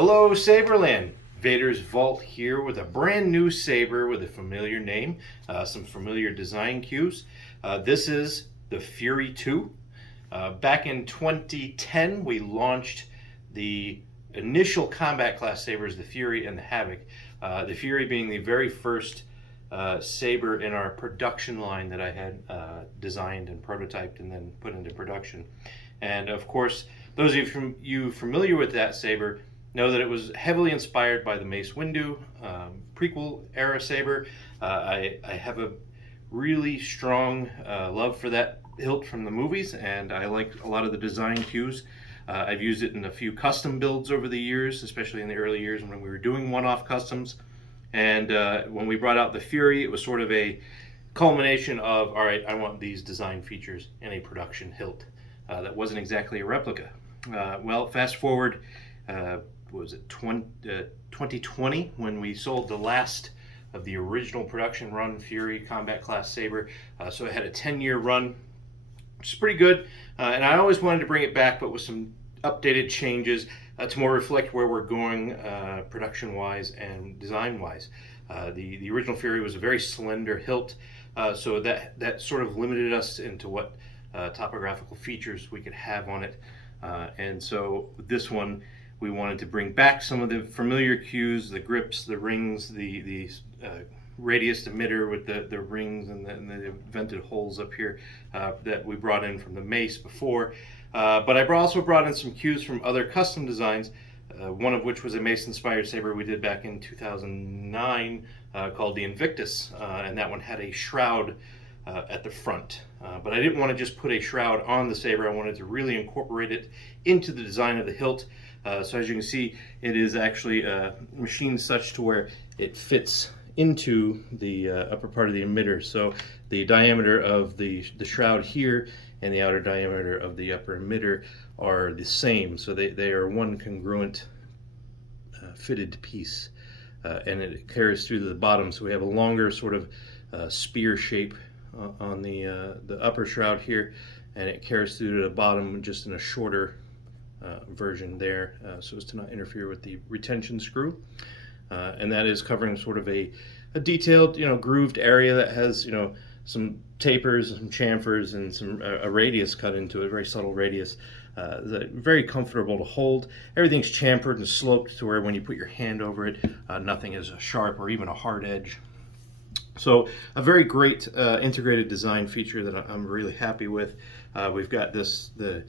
Hello, Saberland. Vader's Vault here with a brand new saber with a familiar name, some familiar design cues. This is the Fury 2. Back in 2010, we launched the initial combat class sabers, the Fury and the Havoc. The Fury being the very first saber in our production line that I had designed and prototyped and then put into production. And of course, those of you familiar with that saber know that it was heavily inspired by the Mace Windu prequel era saber. I have a really strong love for that hilt from the movies, and I like a lot of the design cues. I've used it in a few custom builds over the years, especially in the early years when we were doing one-off customs. And when we brought out the Fury, it was sort of a culmination of, all right, I want these design features in a production hilt. That wasn't exactly a replica. Well, fast forward, what was it, 2020, when we sold the last of the original production run Fury Combat Class Saber. So it had a 10-year run, which is pretty good. And I always wanted to bring it back, but with some updated changes to more reflect where we're going production-wise and design-wise. The original Fury was a very slender hilt, so that sort of limited us into what topographical features we could have on it. And so this one, we wanted to bring back some of the familiar cues, the grips, the rings, the radius emitter with the rings and the vented holes up here that we brought in from the Mace before. But I also brought in some cues from other custom designs, one of which was a Mace-inspired saber we did back in 2009 called the Invictus, and that one had a shroud at the front. But I didn't want to just put a shroud on the saber. I wanted to really incorporate it into the design of the hilt. So as you can see, it is actually machined such to where it fits into the upper part of the emitter. So the diameter of the shroud here and the outer diameter of the upper emitter are the same. So they are one congruent fitted piece. And it carries through to the bottom. So we have a longer sort of spear shape on the upper shroud here, and it carries through to the bottom just in a shorter version there, so as to not interfere with the retention screw. And that is covering sort of a detailed, grooved area that has, some tapers, some chamfers, and some a radius cut into it, a very subtle radius. Very comfortable to hold. Everything's chamfered and sloped to where when you put your hand over it, nothing is a sharp or even a hard edge. So a very great integrated design feature that I'm really happy with. We've got the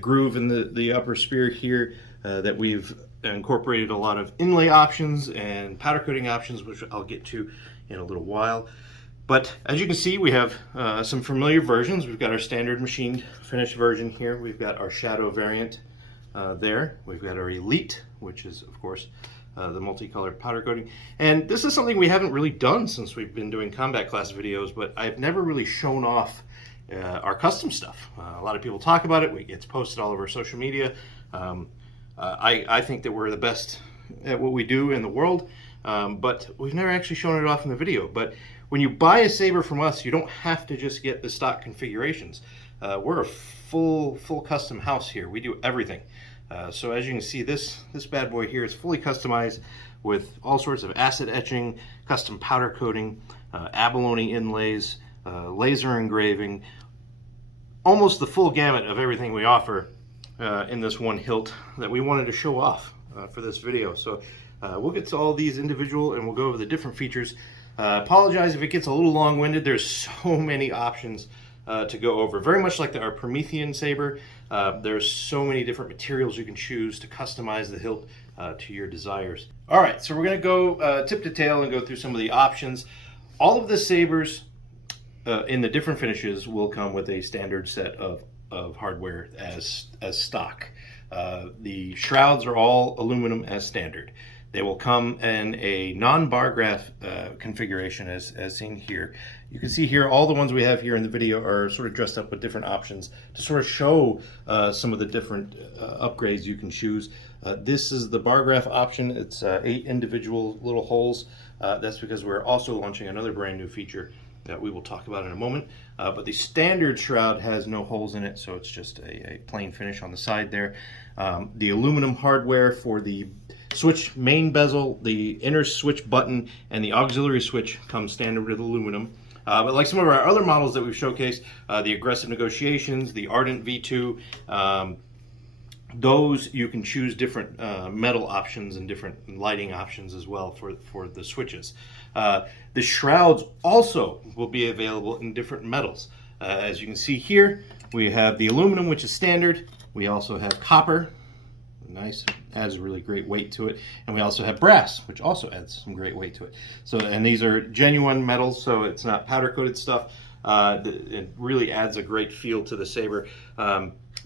groove in the upper spear here that we've incorporated a lot of inlay options and powder coating options, which I'll get to in a little while. But as you can see, we have some familiar versions. We've got our standard machined finished version here. We've got our Shadow variant there. We've got our Elite, which is, of course, the multicolored powder coating. And this is something we haven't really done since we've been doing combat class videos, but I've never really shown off our custom stuff. A lot of people talk about it. It's posted all over social media. I think that we're the best at what we do in the world, but we've never actually shown it off in the video. But when you buy a saber from us, you don't have to just get the stock configurations. We're a full custom house here. We do everything. So as you can see, this bad boy here is fully customized with all sorts of acid etching, custom powder coating, abalone inlays, laser engraving, almost the full gamut of everything we offer in this one hilt that we wanted to show off for this video. So we'll get to all these individual and we'll go over the different features. Apologize if it gets a little long-winded. There's so many options to go over. Very much like our Promethean saber, there's so many different materials you can choose to customize the hilt to your desires. All right, so we're going to go tip to tail and go through some of the options. All of the sabers in the different finishes will come with a standard set of hardware as stock. The shrouds are all aluminum as standard. They will come in a non-bar graph configuration as seen here. You can see here all the ones we have here in the video are sort of dressed up with different options to sort of show some of the different upgrades you can choose. This is the bar graph option. It's 8 individual little holes. That's because we're also launching another brand new feature that we will talk about in a moment. But the standard shroud has no holes in it, so it's just a plain finish on the side there. The aluminum hardware for the switch main bezel, the inner switch button, and the auxiliary switch come standard with aluminum. But like some of our other models that we've showcased, the Aggressive Negotiations, the Ardent V2, those you can choose different metal options and different lighting options as well for the switches. The shrouds also will be available in different metals. As you can see here, we have the aluminum, which is standard. We also have copper, nice, adds a really great weight to it, and we also have brass, which also adds some great weight to it. So, and these are genuine metals, so it's not powder coated stuff. It really adds a great feel to the saber.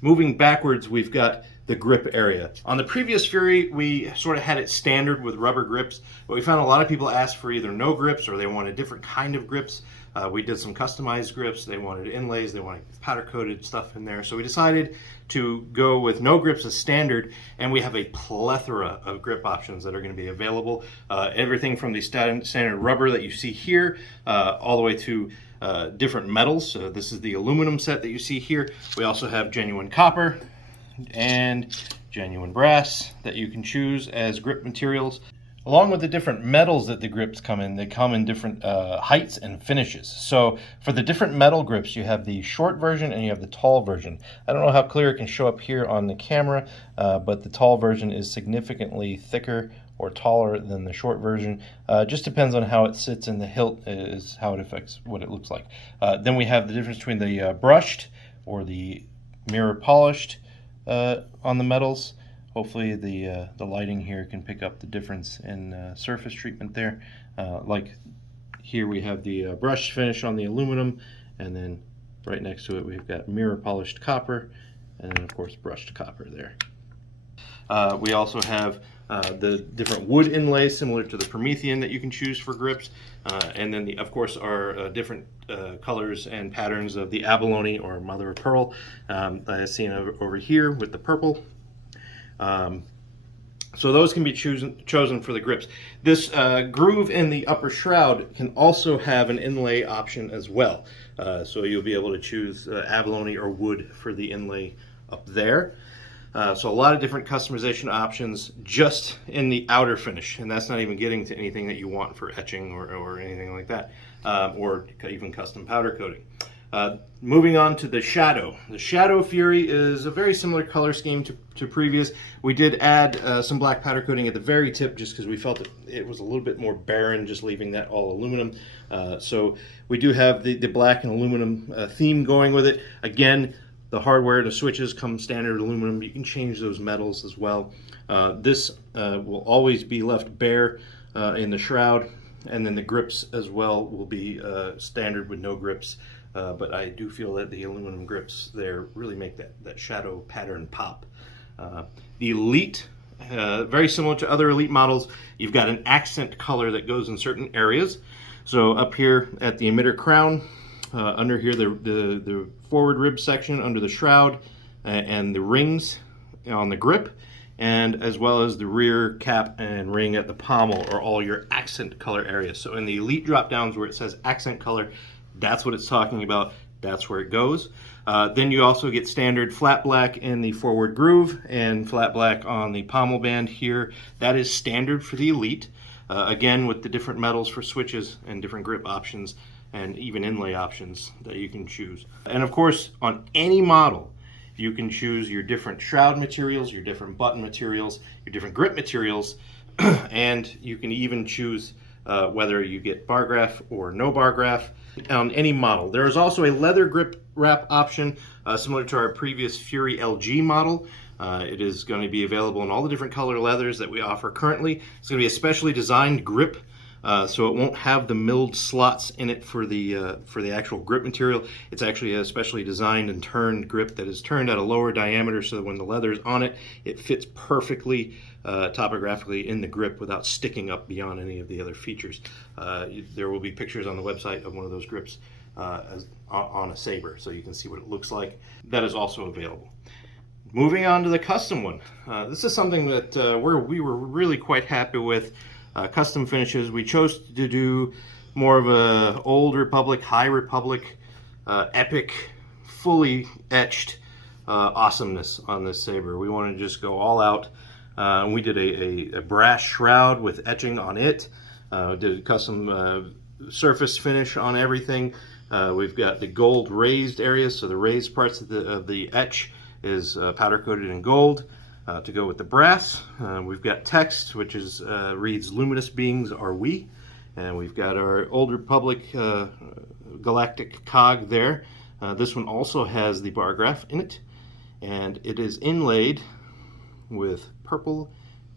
Moving backwards, we've got the grip area. On the previous Fury, we sort of had it standard with rubber grips, but we found a lot of people asked for either no grips or they wanted different kind of grips. We did some customized grips. They wanted inlays, they wanted powder coated stuff in there. So we decided to go with no grips as standard, and we have a plethora of grip options that are going to be available. Everything from the standard rubber that you see here, all the way to different metals. So this is the aluminum set that you see here. We also have genuine copper and genuine brass that you can choose as grip materials. Along with the different metals that the grips come in, they come in different heights and finishes. So for the different metal grips, you have the short version and you have the tall version. I don't know how clear it can show up here on the camera, but the tall version is significantly thicker or taller than the short version. Just depends on how it sits in the hilt is how it affects what it looks like. Then we have the difference between the brushed or the mirror polished on the metals. Hopefully the lighting here can pick up the difference in surface treatment there. Like here we have the brushed finish on the aluminum, and then right next to it we've got mirror polished copper, and then of course brushed copper there. We also have the different wood inlays similar to the Promethean that you can choose for grips, and then of course our different colors and patterns of the abalone or mother of pearl, as seen over here with the purple. So those can be chosen for the grips. This groove in the upper shroud can also have an inlay option as well. So you'll be able to choose abalone or wood for the inlay up there. So a lot of different customization options just in the outer finish, and that's not even getting to anything that you want for etching or anything like that, or even custom powder coating. Moving on to the Shadow. The Shadow Fury is a very similar color scheme to previous. We did add some black powder coating at the very tip just because we felt it was a little bit more barren just leaving that all aluminum. So we do have the black and aluminum theme going with it. Again, the hardware, the switches come standard aluminum. You can change those metals as well. This will always be left bare in the shroud, and then the grips as well will be standard with no grips. But I do feel that the aluminum grips there really make that shadow pattern pop. The Elite, very similar to other Elite models, you've got an accent color that goes in certain areas. So up here at the emitter crown, under here the forward rib section under the shroud, and the rings on the grip, and as well as the rear cap and ring at the pommel are all your accent color areas. So in the Elite drop downs where it says accent color, that's what it's talking about. That's where it goes. Then you also get standard flat black in the forward groove and flat black on the pommel band here. That is standard for the Elite. Again, with the different metals for switches and different grip options and even inlay options that you can choose. And of course, on any model, you can choose your different shroud materials, your different button materials, your different grip materials, and you can even choose whether you get bar graph or no bar graph on any model. There is also a leather grip wrap option similar to our previous Fury LG model. It is going to be available in all the different color leathers that we offer currently. It's going to be a specially designed grip, so it won't have the milled slots in it for the actual grip material. It's actually a specially designed and turned grip that is turned at a lower diameter so that when the leather is on it, it fits perfectly topographically in the grip without sticking up beyond any of the other features. There will be pictures on the website of one of those grips on a saber, so you can see what it looks like. That is also available. Moving on to the custom one. This is something that we were really quite happy with. Custom finishes. We chose to do more of a old Republic, High Republic, epic, fully etched awesomeness on this saber. We want to just go all out We did a brass shroud with etching on it. Did a custom surface finish on everything. We've got the gold raised areas, so the raised parts of the etch is powder coated in gold to go with the brass. We've got text, which is reads "Luminous beings are we," and we've got our Old Republic galactic cog there. This one also has the bar graph in it, and it is inlaid with purple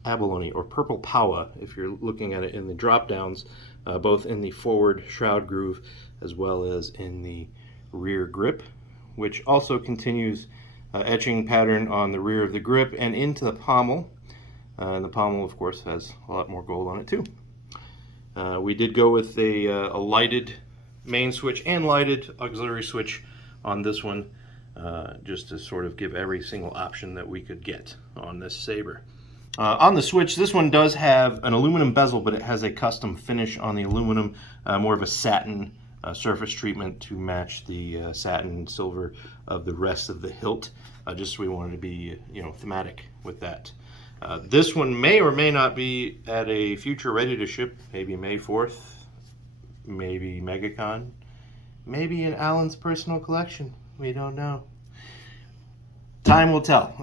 abalone, or purple powa if you're looking at it in the drop downs, both in the forward shroud groove as well as in the rear grip, which also continues etching pattern on the rear of the grip and into the pommel. And the pommel, of course, has a lot more gold on it too. We did go with a lighted main switch and lighted auxiliary switch on this one, just to sort of give every single option that we could get on this saber. On the switch, this one does have an aluminum bezel, but it has a custom finish on the aluminum, more of a satin surface treatment to match the satin and silver of the rest of the hilt. Just so we wanted to be, thematic with that. This one may or may not be at a future ready to ship, maybe May 4th, maybe MegaCon, maybe in Alan's personal collection. We don't know. Time will tell.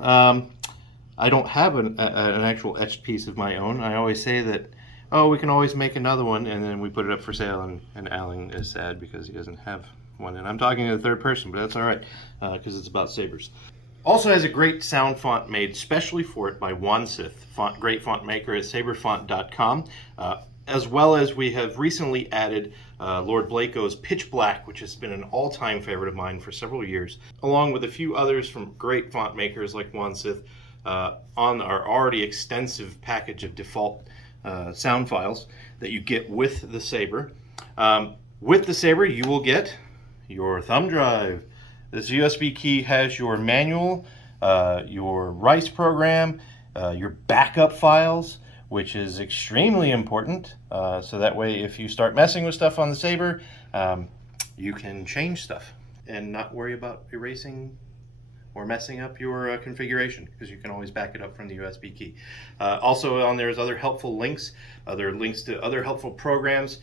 I don't have an actual etched piece of my own. I always say that, oh, we can always make another one, and then we put it up for sale, and Alan is sad because he doesn't have one. And I'm talking to the third person, but that's all right, because it's about sabers. Also has a great sound font made specially for it by Wansith, great font maker at saberfont.com, as well as we have recently added Lord Blako's Pitch Black, which has been an all-time favorite of mine for several years, along with a few others from great font makers like Wansith, on our already extensive package of default sound files that you get with the saber. With the saber, you will get your thumb drive. This USB key has your manual, your RICE program, your backup files, which is extremely important. So that way, if you start messing with stuff on the saber, you can change stuff and not worry about erasing or messing up your configuration, because you can always back it up from the USB key. Also on there is other helpful links. There are links to other helpful programs.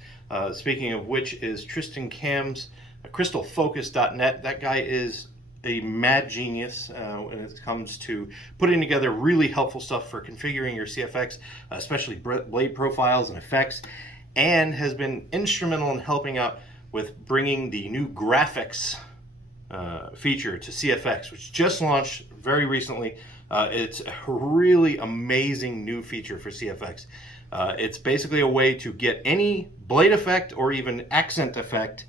Speaking of which is Tristan Cam's crystalfocus.net. That guy is a mad genius when it comes to putting together really helpful stuff for configuring your CFX, especially blade profiles and effects, and has been instrumental in helping out with bringing the new graphics feature to CFX, which just launched very recently. It's a really amazing new feature for CFX. It's basically a way to get any blade effect or even accent effect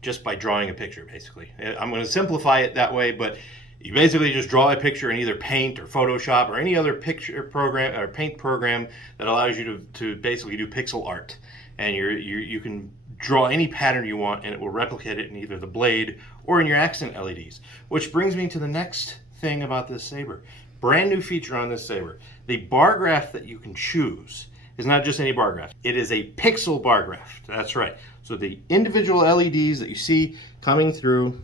just by drawing a picture, basically. I'm going to simplify it that way, but you basically just draw a picture in either Paint or Photoshop or any other picture program or paint program that allows you to basically do pixel art. And you can draw any pattern you want, and it will replicate it in either the blade or in your accent LEDs. Which brings me to the next thing about this saber. Brand new feature on this saber. The bar graph that you can choose is not just any bar graph. It is a pixel bar graph. That's right. So the individual LEDs that you see coming through,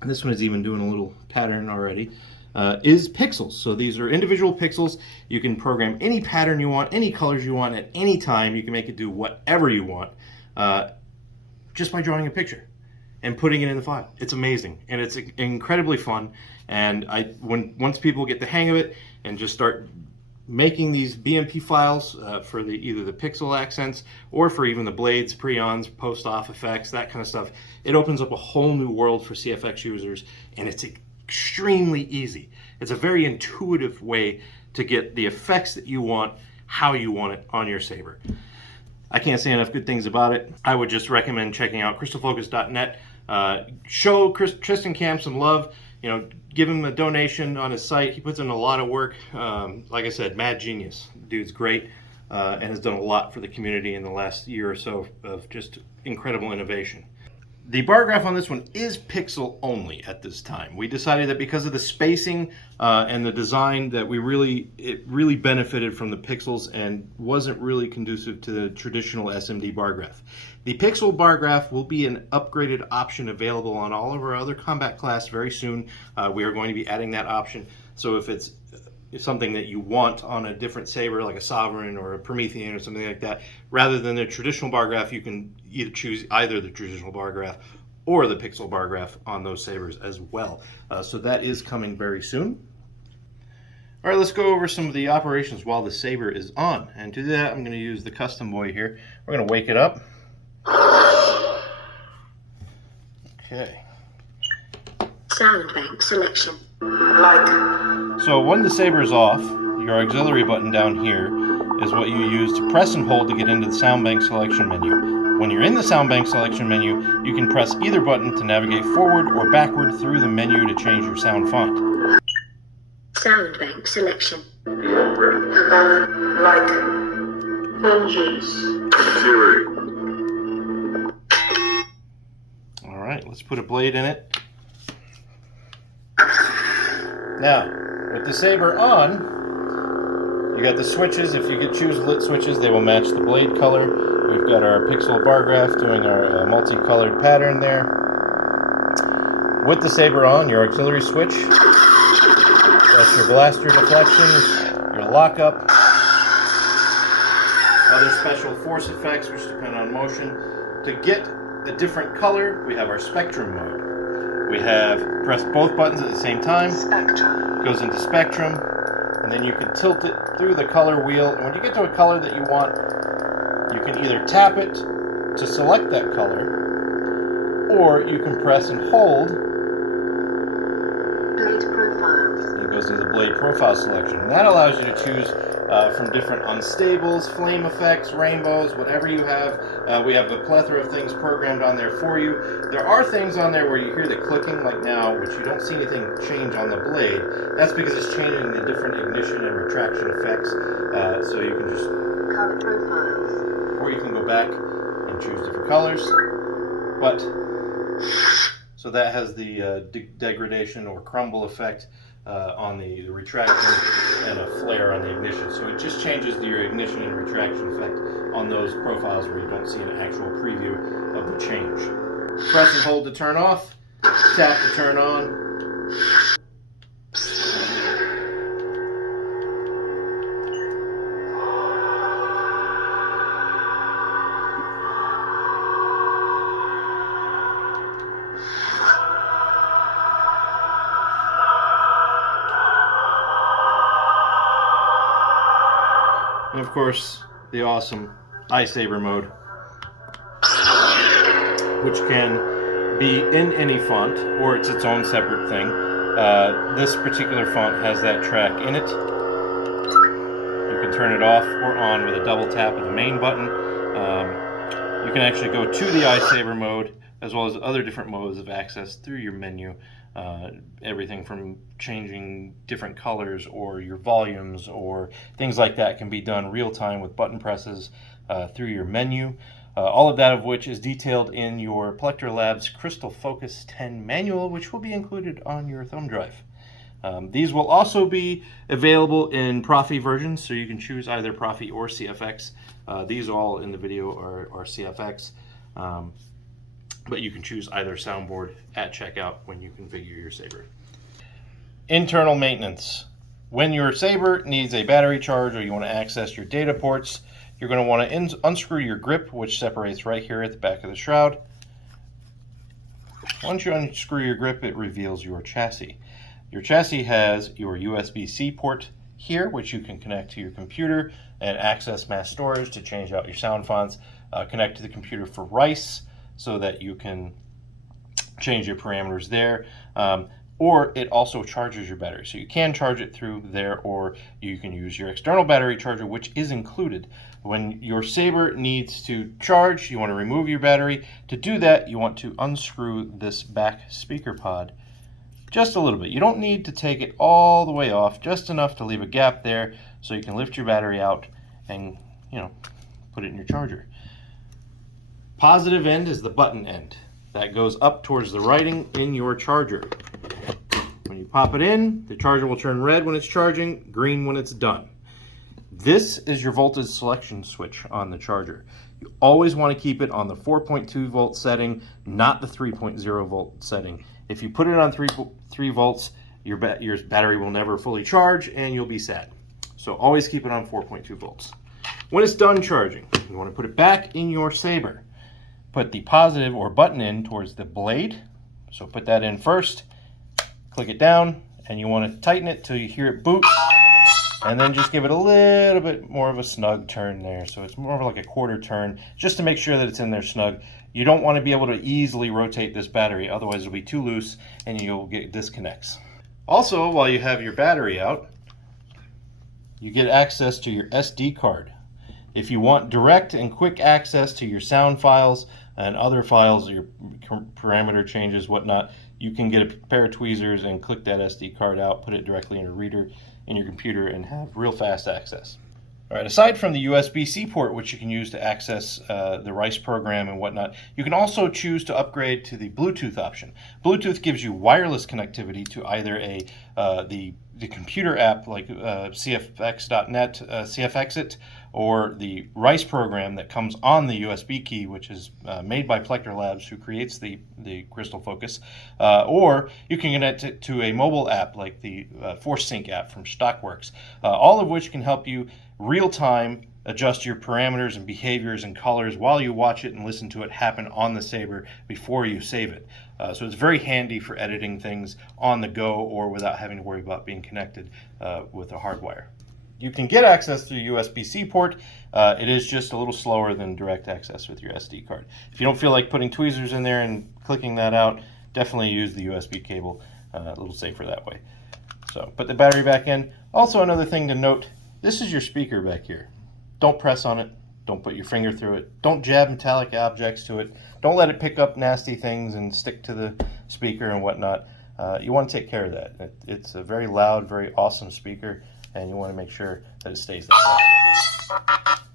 and this one is even doing a little pattern already, is pixels. So these are individual pixels. You can program any pattern you want, any colors you want at any time. You can make it do whatever you want just by drawing a picture and putting it in the file. It's amazing, and it's incredibly fun. And once people get the hang of it and just start making these BMP files for either the pixel accents or for even the blades, preons, post-off effects, that kind of stuff, it opens up a whole new world for CFX users, and it's extremely easy. It's a very intuitive way to get the effects that you want, how you want it on your saber. I can't say enough good things about it. I would just recommend checking out crystalfocus.net. Show Tristan Cam some love. Give him a donation on his site. He puts in a lot of work. Like I said, mad genius. Dude's great and has done a lot for the community in the last year or so of just incredible innovation. The bar graph on this one is pixel only at this time. We decided that because of the spacing and the design that it really benefited from the pixels and wasn't really conducive to the traditional SMD bar graph. The pixel bar graph will be an upgraded option available on all of our other combat class very soon. We are going to be adding that option. So if it's something that you want on a different saber, like a Sovereign or a Promethean or something like that, rather than a traditional bar graph, you can either choose either the traditional bar graph or the pixel bar graph on those sabers as well. So that is coming very soon. All right, let's go over some of the operations while the saber is on. And to do that, I'm going to use the custom boy here. We're going to wake it up. Okay. Sound bank selection. Light. So when the saber is off, your auxiliary button down here is what you use to press and hold to get into the sound bank selection menu. When you're in the sound bank selection menu, you can press either button to navigate forward or backward through the menu to change your sound font. Sound bank selection. Light. Hinges. Fury. All right, let's put a blade in it. Now, with the saber on, you got the switches. If you could choose lit switches, they will match the blade color. We've got our pixel bar graph doing our multicolored pattern there. With the saber on, your auxiliary switch, that's your blaster deflections, your lockup, other special force effects which depend on motion. To get a different color, we have our spectrum mode. We have press both buttons at the same time. Spectrum. It goes into spectrum, and then you can tilt it through the color wheel. And when you get to a color that you want, you can either tap it to select that color, or you can press and hold. Blade profiles. And it goes into the blade profile selection. And that allows you to choose from different unstables, flame effects, rainbows, whatever you have. We have a plethora of things programmed on there for you. There are things on there where you hear the clicking like now, which you don't see anything change on the blade. That's because it's changing the different ignition and retraction effects. So you can just... Color profiles. Or you can go back and choose different colors. But, so that has the degradation or crumble effect on the retraction, and a flare on the ignition. So it just changes your ignition and retraction effect on those profiles where you don't see an actual preview of the change. Press and hold to turn off, tap to turn on. And of course, the awesome iSaber mode, which can be in any font, or it's its own separate thing. This particular font has that track in it. You can turn it off or on with a double tap of the main button. You can actually go to the iSaber mode, as well as other different modes of access through your menu. Everything from changing different colors or your volumes or things like that can be done real time with button presses through your menu. All of that of which is detailed in your Plector Labs Crystal Focus 10 manual, which will be included on your thumb drive. These will also be available in Profi versions, so you can choose either Profi or CFX. These all in the video are CFX. But you can choose either soundboard at checkout when you configure your saber. Internal maintenance. When your saber needs a battery charge or you want to access your data ports, you're going to want to unscrew your grip, which separates right here at the back of the shroud. Once you unscrew your grip, it reveals your chassis. Your chassis has your USB-C port here, which you can connect to your computer and access mass storage to change out your sound fonts. Connect to the computer for RICE, so that you can change your parameters there. Or it also charges your battery. So you can charge it through there, or you can use your external battery charger, which is included. When your saber needs to charge, you want to remove your battery. To do that, you want to unscrew this back speaker pod just a little bit. You don't need to take it all the way off, just enough to leave a gap there so you can lift your battery out and, put it in your charger. Positive end is the button end. That goes up towards the writing in your charger. When you pop it in, the charger will turn red when it's charging, green when it's done. This is your voltage selection switch on the charger. You always want to keep it on the 4.2 volt setting, not the 3.0 volt setting. If you put it on 3 volts, your battery will never fully charge and you'll be sad. So always keep it on 4.2 volts. When it's done charging, you want to put it back in your saber. Put the positive or button in towards the blade. So put that in first, click it down, and you want to tighten it till you hear it boot, and then just give it a little bit more of a snug turn there. So it's more of like a quarter turn, just to make sure that it's in there snug. You don't want to be able to easily rotate this battery, otherwise it'll be too loose and you'll get disconnects. Also, while you have your battery out, you get access to your SD card. If you want direct and quick access to your sound files and other files, your parameter changes, whatnot, you can get a pair of tweezers and click that SD card out, put it directly in a reader in your computer, and have real fast access. All right, aside from the USB-C port, which you can use to access the RICE program and whatnot, you can also choose to upgrade to the Bluetooth option. Bluetooth gives you wireless connectivity to either the computer app like cfx.net, CFXit, or the RICE program that comes on the USB key, which is made by Plector Labs, who creates the Crystal Focus, or you can connect it to a mobile app like the ForceSync app from Stockworks, all of which can help you real-time adjust your parameters and behaviors and colors while you watch it and listen to it happen on the saber before you save it. So it's very handy for editing things on the go or without having to worry about being connected with a hardwire. You can get access through USB-C port. It is just a little slower than direct access with your SD card. If you don't feel like putting tweezers in there and clicking that out, definitely use the USB cable. A little safer that way. So put the battery back in. Also, another thing to note, this is your speaker back here. Don't press on it. Don't put your finger through it. Don't jab metallic objects to it. Don't let it pick up nasty things and stick to the speaker and whatnot. You want to take care of that. It's a very loud, very awesome speaker, and you want to make sure that it stays that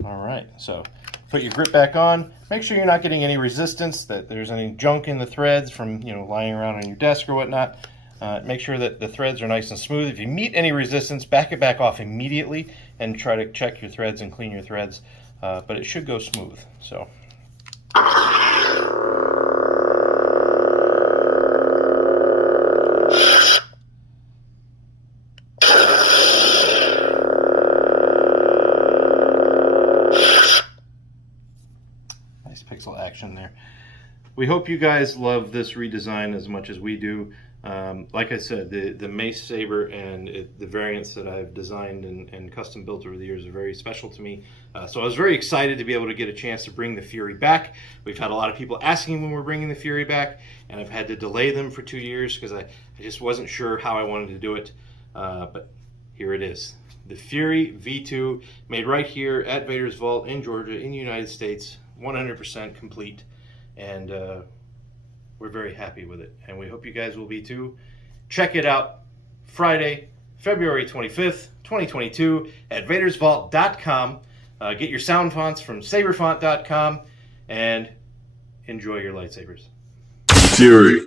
way. All right, so put your grip back on. Make sure you're not getting any resistance, that there's any junk in the threads from lying around on your desk or whatnot. Make sure that the threads are nice and smooth. If you meet any resistance, back it back off immediately and try to check your threads and clean your threads, but it should go smooth. So. Nice pixel action there. We hope you guys love this redesign as much as we do. Like I said, the Mace Saber and the variants that I've designed and custom built over the years are very special to me. So I was very excited to be able to get a chance to bring the Fury back. We've had a lot of people asking when we're bringing the Fury back, and I've had to delay them for 2 years because I just wasn't sure how I wanted to do it. But here it is. The Fury V2, made right here at Vader's Vault in Georgia in the United States, 100% complete. And we're very happy with it, and we hope you guys will be too. Check it out Friday, February 25th, 2022 at vadersvault.com. Get your sound fonts from saberfont.com and enjoy your lightsabers. Fury.